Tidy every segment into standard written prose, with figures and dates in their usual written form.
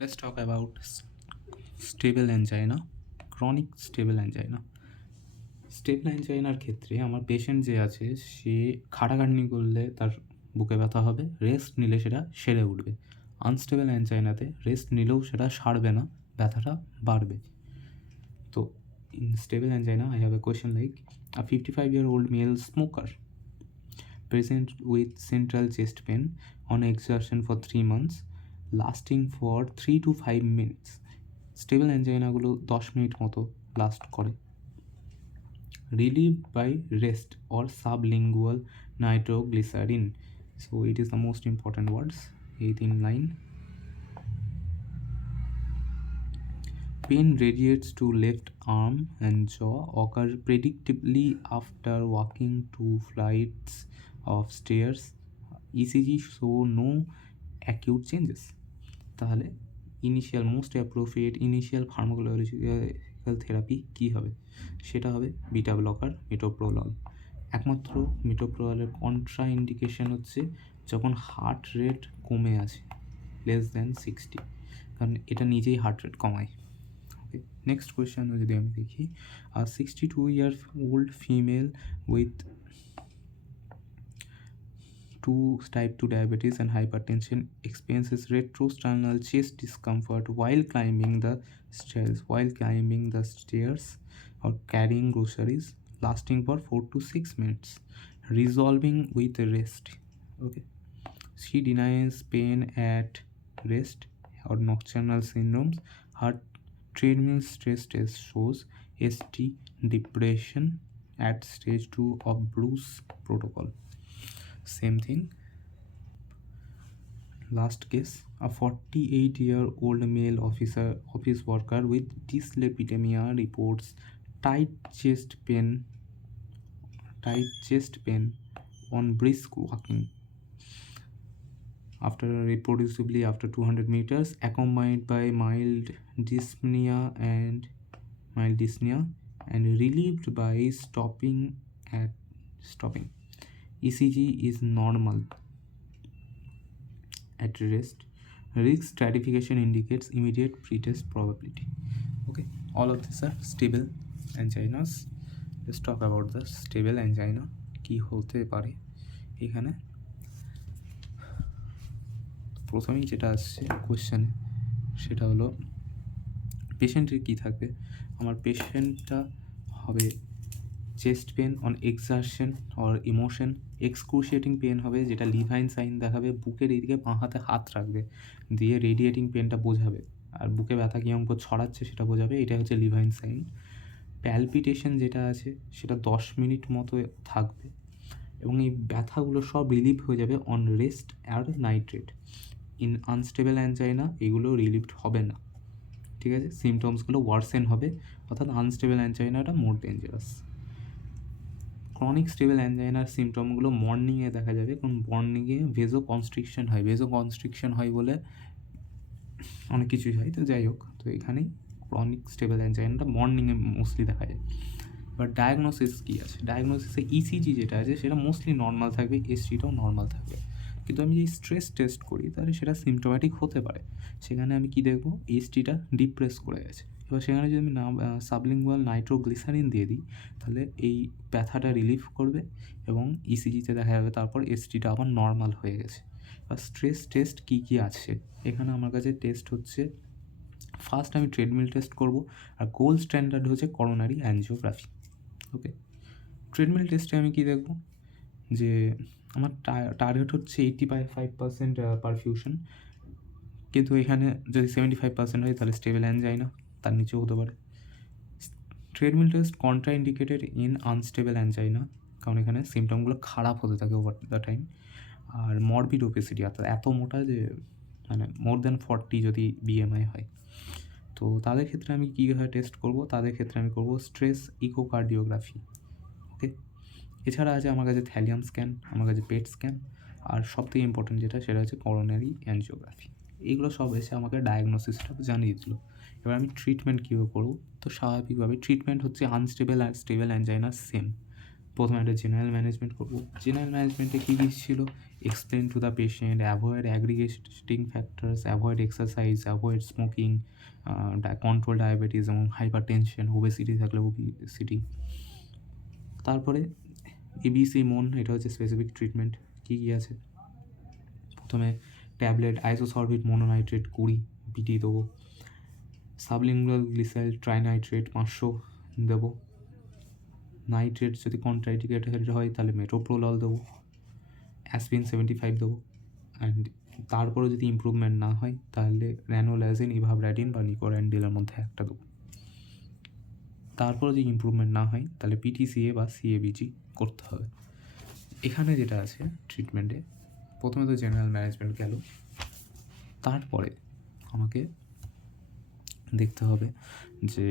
Let's talk about stable angina, chronic stable angina. Stable অ্যাঞ্জাইনার ক্ষেত্রে আমার পেশেন্ট যে আছে সে খাটাখাটনি করলে তার বুকে ব্যথা হবে, রেস্ট নিলে সেটা সেরে উঠবে। আনস্টেবল অ্যাঞ্জাইনাতে রেস্ট নিলেও সেটা সারবে না, ব্যথাটা বাড়বে। তো in stable angina I have a question like a 55-year-old male smoker present with central chest pain on exertion for 3 months lasting for 3 to 5 minutes. Stable অ্যাঞ্জাইনাগুলো 10 minute মতো লাস্ট করে। relieved by rest or sublingual nitroglycerin. So it is the most important words. 18 line. Pain radiates to left arm and jaw, occur predictably after walking 2 flights of stairs. ECG show no acute changes. তাহলে initial most appropriate initial pharmacological therapy কী হবে? সেটা হবে beta blocker মিটোপ্রোলল। একমাত্র মিটোপ্রোললের contra indication হচ্ছে যখন heart rate কমে আছে লেস দ্যান 60, কারণ এটা নিজেই হার্ট রেট কমায়। ওকে, নেক্সট কোয়েশ্চেন যদি আমি দেখি, 62-year-old female with type 2 diabetes and hypertension experiences retrosternal chest discomfort while climbing the stairs or carrying groceries, lasting for 4 to 6 minutes, resolving with rest. Okay, she denies pain at rest or nocturnal syndromes. Her treadmill stress test shows ST depression at stage 2 of Bruce protocol. Same thing. Last case, a 48-year-old male office worker with dyslipidemia reports tight chest pain on brisk walking reproducibly after 200 meters, accompanied by mild dyspnea and relieved by stopping. ECG is normal at rest. Risk stratification indicates immediate pretest probability. Okay, all of these are stable anginas. Let's talk about the stable angina কি হতে পারে। এখানে প্রথমেই যেটা আসছে কোয়েশ্চেনে সেটা হলো পেশেন্টের কী থাকবে। আমার পেশেন্টটা হবে chest pain on exertion or emotion, excruciating pain হবে যেটা লিভাইন সাইন দেখাবে, বুকের এইদিকে বাঁ হাতে হাত রাখবে দিয়ে রেডিয়েটিং পেনটা বোঝাবে, আর বুকে ব্যথা কী অঙ্ক ছড়াচ্ছে সেটা বোঝাবে, এটা হচ্ছে লিভাইন সাইন। প্যালপিটেশন যেটা আছে সেটা 10 মিনিট মতো থাকবে এবং এই ব্যথাগুলো সব রিলিভ হয়ে যাবে অন রেস্ট আর নাইট্রেট। ইন আনস্টেবল অ্যাঞ্জাইনা এগুলো রিলিভড হবে না, ঠিক আছে, সিমটমসগুলো ওয়ার্সেন হবে, অর্থাৎ আনস্টেবল অ্যাঞ্জাইনাটা মোর ডেঞ্জারাস। ক্রনিক স্টেবল অ্যাঞ্জাইনার সিমটমগুলো মর্নিংয়ে দেখা যাবে, কারণ মর্নিংয়ে ভেজো কনস্ট্রিকশন হয় বলে অনেক কিছুই হয়, তো যাই হোক, তো এখানেই ক্রনিক স্টেবল অ্যাঞ্জাইনাটা মর্নিংয়ে মোস্টলি দেখা যায়। বাট ডায়াগনোসিস কী আছে? ডায়াগনোসিসে ইসিজি যেটা আছে সেটা মোস্টলি নর্মাল থাকবে, এসটিটাও নর্মাল থাকবে, কিন্তু আমি যদি স্ট্রেস টেস্ট করি তাহলে সেটা সিমটোম্যাটিক হতে পারে। সেখানে আমি কি দেখবো, এসটিটা ডিপ্রেস করে গেছে। এবার সেখানে যদি আমি সাবলিঙ্গুয়াল নাইট্রোগ্লিসারিন দিয়ে দিই তাহলে এই ব্যথাটা রিলিফ করবে এবং ইসিজিতে দেখা যাবে তারপর এসটিটা আবার নর্মাল হয়ে গেছে। এবার স্ট্রেস টেস্ট কী কী আছে এখানে আমার কাছে টেস্ট হচ্ছে, ফার্স্ট আমি ট্রেডমিল টেস্ট করব, আর গোল্ড স্ট্যান্ডার্ড হচ্ছে করোনারি অ্যাঞ্জিওগ্রাফি। ওকে, ট্রেডমিল টেস্টে আমি কী দেখব যে আমার টার্গেট হচ্ছে 85% পারফিউশন, কিন্তু এখানে যদি 75% হয় তাহলে স্টেবল অ্যাঞ্জাইনা, তার নিচেও হতে পারে। Treadmill test contraindicated in unstable angina, কারণ এখানে সিমটমগুলো খারাপ হতে থাকে ওভার দ্য টাইম। আর মরবিড ওবেসিটি, অর্থাৎ এত মোটা যে মানে মোর দ্যান 40 যদি বিএমআই হয়, তো তাদের ক্ষেত্রে আমি কীভাবে টেস্ট করব, তাদের ক্ষেত্রে আমি করব স্ট্রেস ইকোকার্ডিওগ্রাফি। ওকে, এছাড়া আছে আমার কাছে থ্যালিয়াম স্ক্যান, আমার কাছে পেট স্ক্যান, আর সবথেকে ইম্পর্টেন্ট যেটা সেটা হচ্ছে করোনারি অ্যাঞ্জিওগ্রাফি। এইগুলো সব এসে আমাকে ডায়াগনোসিসটা জানিয়ে দিল। এবার আমি ট্রিটমেন্ট কীভাবে করবো, তো স্বাভাবিকভাবে ট্রিটমেন্ট হচ্ছে আনস্টেবল আর স্টেবল অ্যাঞ্জাইনার সেম। প্রথমে একটা জেনারেল ম্যানেজমেন্ট করবো। জেনারেল ম্যানেজমেন্টে কী কী ছিল, explain to the patient, avoid aggregating factors, avoid exercise, avoid smoking, control diabetes এবং hypertension, obesity থাকলে obesity। তারপরে এবিসি মন, এটা হচ্ছে স্পেসিফিক ট্রিটমেন্ট। কী কী আছে? প্রথমে ট্যাবলেট আইসোসরবিট মোনোনাইট্রেট 20 বিটি দেবো। সাবলিঙ্গুয়াল গ্লিসাইল ট্রাইনাইট্রেট 500 দেবো। নাইট্রেট যদি কন্ট্রাইন্ডিকেটেড হয় তাহলে মেটোপ্রোলল দেবো। অ্যাসপিরিন 75 দেবো। অ্যান্ড তারপরে যদি ইমপ্রুভমেন্ট না হয় তাহলে র্যানোলাজিন, ইভাবরাডিন বা নিকোরান্ডিলের মধ্যে একটা দেবো। তারপরে যদি ইমপ্রুভমেন্ট না হয় তাহলে পিটিসিএ বা সিএবিজি করতে হবে। এখানে যেটা আছে ট্রিটমেন্টে, প্রথমে তো জেনারেল ম্যানেজমেন্ট গেল, তারপরে আমাকে দেখতে হবে যে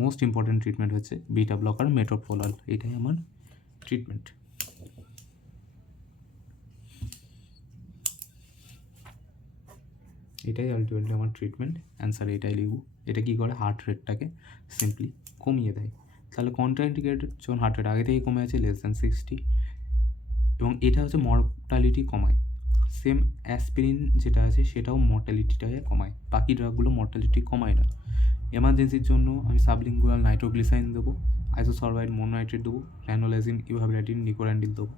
মোস্ট ইম্পর্ট্যান্ট ট্রিটমেন্ট হচ্ছে বিটা ব্লকার মেটোপ্রোলল। এটাই আমার ট্রিটমেন্ট। এটাই আলটিমেটলি আমার ট্রিটমেন্ট। অ্যান্সার এটাই লিখব। এটা কী করে? হার্ট রেটটাকে সিম্পলি কমিয়ে দেয়। তাহলে কন্ট্রাইন্ডিকেটেড যখন হার্ট রেট আগে থেকে কমে আছে <60, এবং এটা হচ্ছে মর্টালিটি কমায়। সেম অ্যাসপিরিন যেটা আছে সেটাও মর্টালিটিটাকে কমায়, বাকি ড্রাগগুলো মর্টালিটি কমায় না। এমার্জেন্সির জন্য আমি সাবলিঙ্গুয়াল নাইট্রোগ্লিসাইন দেবো, আইসোসরবাইড মোনোনাইট্রেট দেবো, র্যানোলাজিন, ইভাবরাডিন, নিকোরান্ডিল দেবো।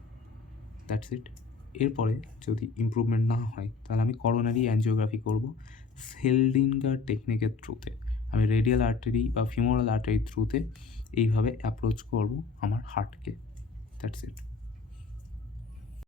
That's it. এরপরে যদি ইমপ্রুভমেন্ট না হয় তাহলে আমি করোনারি অ্যাঞ্জিওগ্রাফি করবো সেলডিঙ্গার টেকনিকের থ্রুতে। আমি রেডিয়াল আর্টারি বা ফিমোরাল আর্টারির থ্রুতে এইভাবে অ্যাপ্রোচ করবো আমার হার্টকে। That's it.